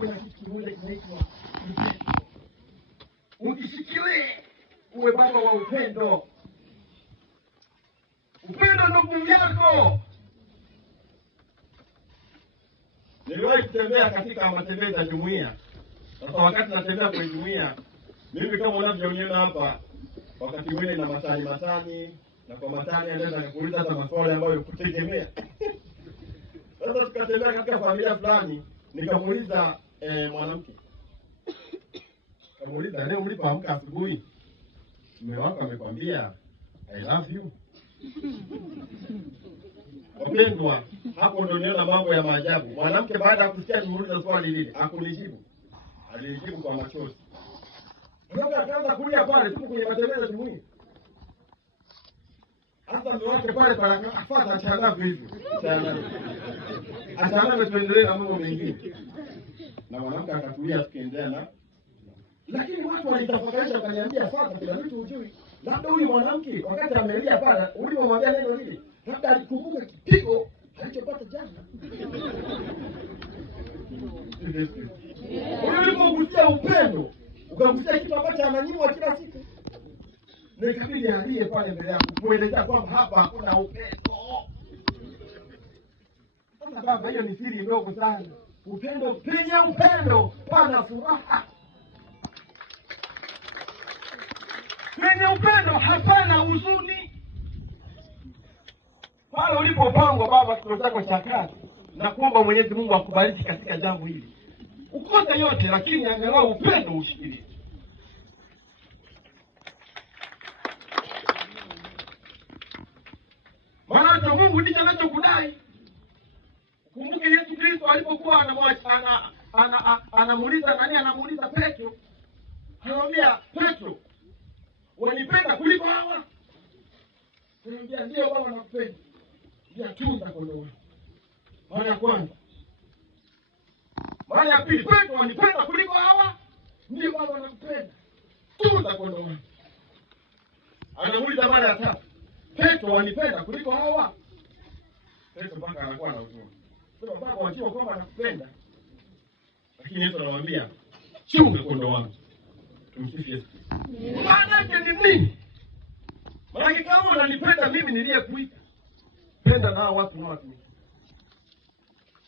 kuna kitu kimoja kinaitwa upendo. Ukishikilie uwe baba wa upendo. Upendo ndio nguvu yako. Niliwahi kutembea katika matembezi ya jumuiya. Sasa wakati natembea kwenye jumuiya, mimi kama unavyoniona hapa, wakati mwingine na matani na kwa matani anaweza kuuliza hata maswali ambayo kutegemea. Sasa tukatembea katika familia fulani, nikamuuliza mwanamke. Kamuuliza, leo mlipoamka asubuhi, mume wako amekwambia I love you? Wapendwa, hapo ndio niona mambo ya maajabu. Mwanamke baada ya kusikia nimuuliza swali lile, hakunijibu. Alijibu kwa machozi. Ndio akaanza kulia pale, tuko kwenye matembezi ya jumuiya. Hata mume wake pale akafuata achana hivyo. Achana tuendelee na mambo mengine. Na mwanamke akatulia tukiendelea na. Lakini watu walitafakarisha kaniambia fuata kila mtu ujui. Labda huyu mwanamke wakati amelia pale, ulipomwambia neno hili, labda alikumbuka kipigo alichopata jana. Ulipogusia upendo, ukagusia kitu ambacho ananyimwa kila siku. Na ikabidi alie pale mbele yako kuelezea kwamba hapa hakuna upendo. Sasa baba, hiyo ni siri ndogo sana. Upendo, penye upendo pana furaha. Penye upendo hapana huzuni. Pale ulipopangwa baba kituo chako cha kazi, na kuomba Mwenyezi Mungu akubariki katika jambo hili. Ukose yote lakini angalau upendo ushikilie. Maana Mungu ndicho anachokudai. Kumbuke Yesu Kristo alipokuwa anamuuliza nani, anamuuliza Petro. Anamwambia Petro, wanipenda kuliko hawa? Anamwambia ndio Baba, nakupenda. Ndio tunza kondoo wangu. Mara ya kwanza. Mara ya pili, Petro, wanipenda kuliko hawa? Ndio Baba, nakupenda. Tunza kondoo wangu. Anamuuliza mara ya tatu, Petro, wanipenda kuliko hawa? Petro mpaka anakuwa na huzuni. Sema Baba, wajua kwamba nakupenda. Lakini Yesu anamwambia, chunga kondoo wangu. Tumsifu Yesu. Maana yake ni nini? Maana kama unanipenda mimi niliyekuita, penda nao watu na watu.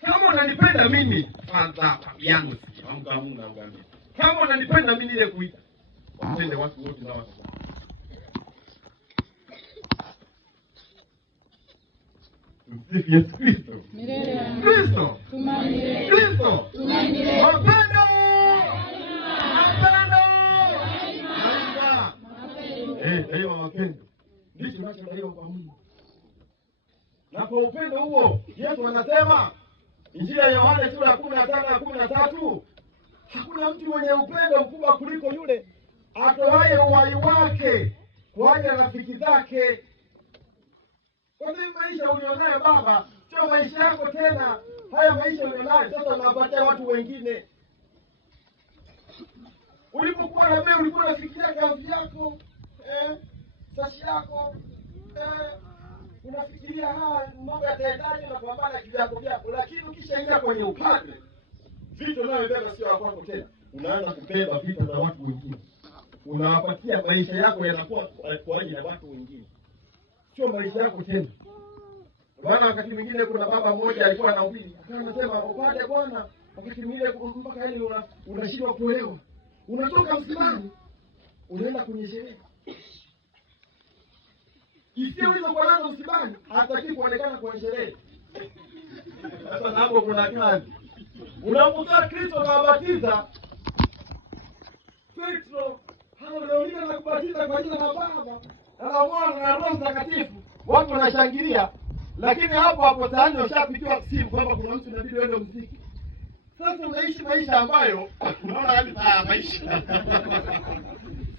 Kama unanipenda mimi, anza yangu sikia, Mungu angamia. Kama unanipenda mimi niliyekuita, wapende watu wote na watu. Tumsifu Yesu Kristo. Kristo. Tumaini. Kristo. Tumaini. Mapendo. Hiyo mapendo ndicho tunachodaiwa kwa Mungu. Na kwa upendo huo Yesu anasema, Injili ya Yohana sura ya 15:13, hakuna mtu mwenye upendo mkubwa kuliko yule atoaye uhai wake kwa ajili ya rafiki zake. Kwa hiyo maisha ulionayo baba sio maisha yako tena. Haya maisha ulionayo sasa unapatia watu wengine. Ulipokuwa na wewe ulikuwa unafikiria kazi yako, sashi yako, unafikiria mambo ya tayari na kupambana kivyako vyako, lakini ukishaingia kwenye upadre, vitu unayobeba sio wako tena. Unaanza kubeba vitu za watu wengine. Unawapatia maisha yako yanakuwa kwa ajili ya watu wengine. Sio maisha yako tena. Bwana, wakati mwingine kuna baba mmoja alikuwa anahubiri, akasema upande bwana, wakati mwingine mpaka hili unashindwa kuelewa. Unatoka msimani, unaenda kwenye sherehe. Isiyo hizo kwa nazo msimani, hataki kuonekana kwenye sherehe. Sasa hapo kuna kazi. Unapokaa Kristo na wabatiza, Petro anaonekana na kubatiza kwa jina la Baba na Mwana na Roho Mtakatifu. Watu wanashangilia, lakini hapo tayari washapigiwa simu kwamba kuna mtu inabidi aende muziki. Sasa unaishi maisha ambayo unaona hata maisha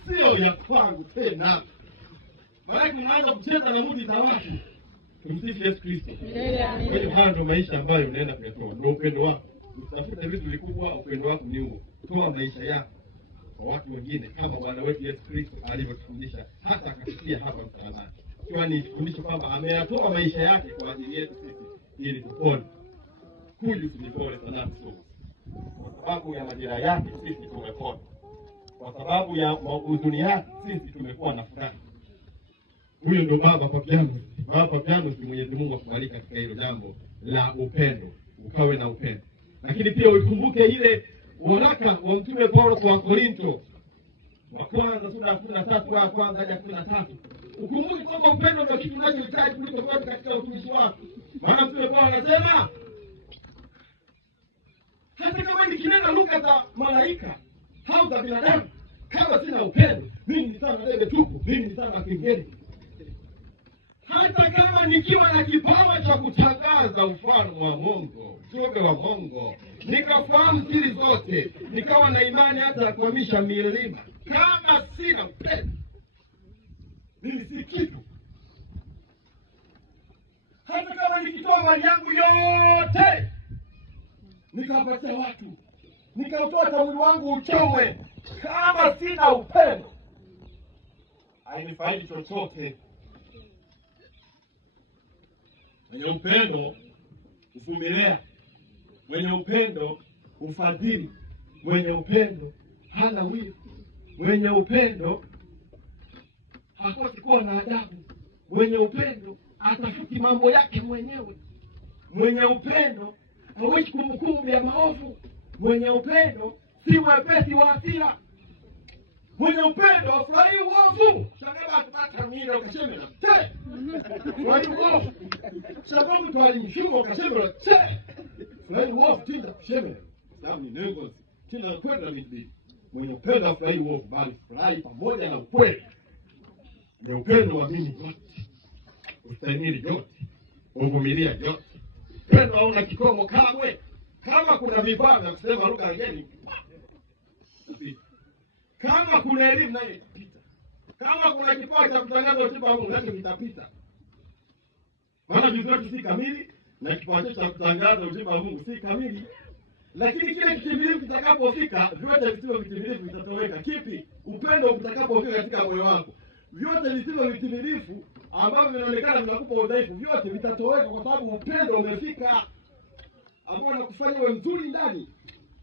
sio ya kwangu tena. Maana unaanza kucheza na mudi za watu. Tumsifu Yesu Kristo. Kwa hayo ndio maisha ambayo unaenda kuyatoa. Ndio upendo wako. Usitafute vitu vikubwa, upendo wako ni huo. Toa maisha yako kwa watu wengine kama Bwana wetu Yesu Kristo alivyotufundisha hata akafikia hapa msalabani. Kwa ni fundisho kwamba ameyatoa maisha yake kwa ajili yetu sisi ili tupone. Huyu ni pole sana. sababu ya majira yake sisi tumepona, kwa sababu ya huzuni yake sisi tumekuwa na furaha. Huyo ndio Baba Papiano. Baba Papiano, si Mwenyezi Mungu akubariki katika hilo jambo la upendo, ukawe na upendo. Lakini pia ukumbuke ile waraka wa Mtume Paulo kwa Korinto wa kwanza sura ya 13 aya kwanza hadi 13. Ukumbuke kwamba upendo ndio kitu tunachohitaji kuliko vyote katika utumishi wako. Maana Mtume Paulo anasema hata kama nikinena lugha za malaika au za binadamu, kama sina upendo, mimi ni sana debe tupu, mimi ni sana kengeni. Hata kama nikiwa na kipawa cha kutangaza ufalme wa Mungu, ujumbe wa Mungu, nikafahamu siri zote, nikawa na imani hata ya kuhamisha milima, kama sina upendo, mimi si kitu. Hata kama nikitoa mali yangu yote nikawapatia watu, nikautoa hata mwili wangu uchomwe, kama sina upendo, hainifaidi chochote. Mwenye upendo huvumilia, mwenye upendo hufadhili, mwenye upendo hana wivu, mwenye upendo hakosi kuwa na adabu, mwenye upendo atafuti mambo yake mwenyewe, mwenye upendo hawezi kumhukumu ya maovu, mwenye upendo si mwepesi wa hasira, mwenye upendo hafurahi uovu. Shangaba akipata mira ukasema na te furahi uovu, sababu tualimshika ukasema na te furahi uovu, tinda kusema sababu ni negos tena kwenda bidii. Mwenye upendo hafurahi uovu, bali furahi pamoja na ukweli. Ndio upendo wa mimi yote, ustahimili yote, uvumilia yote. Upendo hauna kikomo kamwe. Kama kuna vifaa vya kusema lugha ngeni, kama kuna elimu nayo itapita, kama kuna kipawa cha kutangaza ujumbe wa Mungu nacho kitapita. Maana vizuri si kamili na kipawa cha kutangaza ujumbe wa Mungu si kamili. Lakini kile kitimilifu kitakapofika, vyote visivyo vitimilifu vitatoweka. Kipi? Upendo utakapofika katika moyo wako, vyote visivyo vitimilifu ambavyo vinaonekana vinakupa udhaifu, vyote vitatoweka, kwa sababu upendo umefika, ambao unakufanya uwe mzuri ndani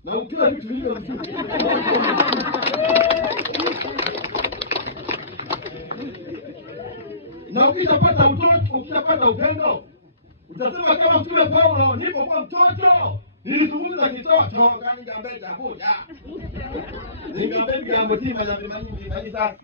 na ukiwa vitu hivyo vizuri. Na ukishapata upendo, utasema kama Mtume Paulo, nilipokuwa mtoto nilizungumza kitoto, kanigambe cha kuja. Ningambe ngambo tima na mimi sasa.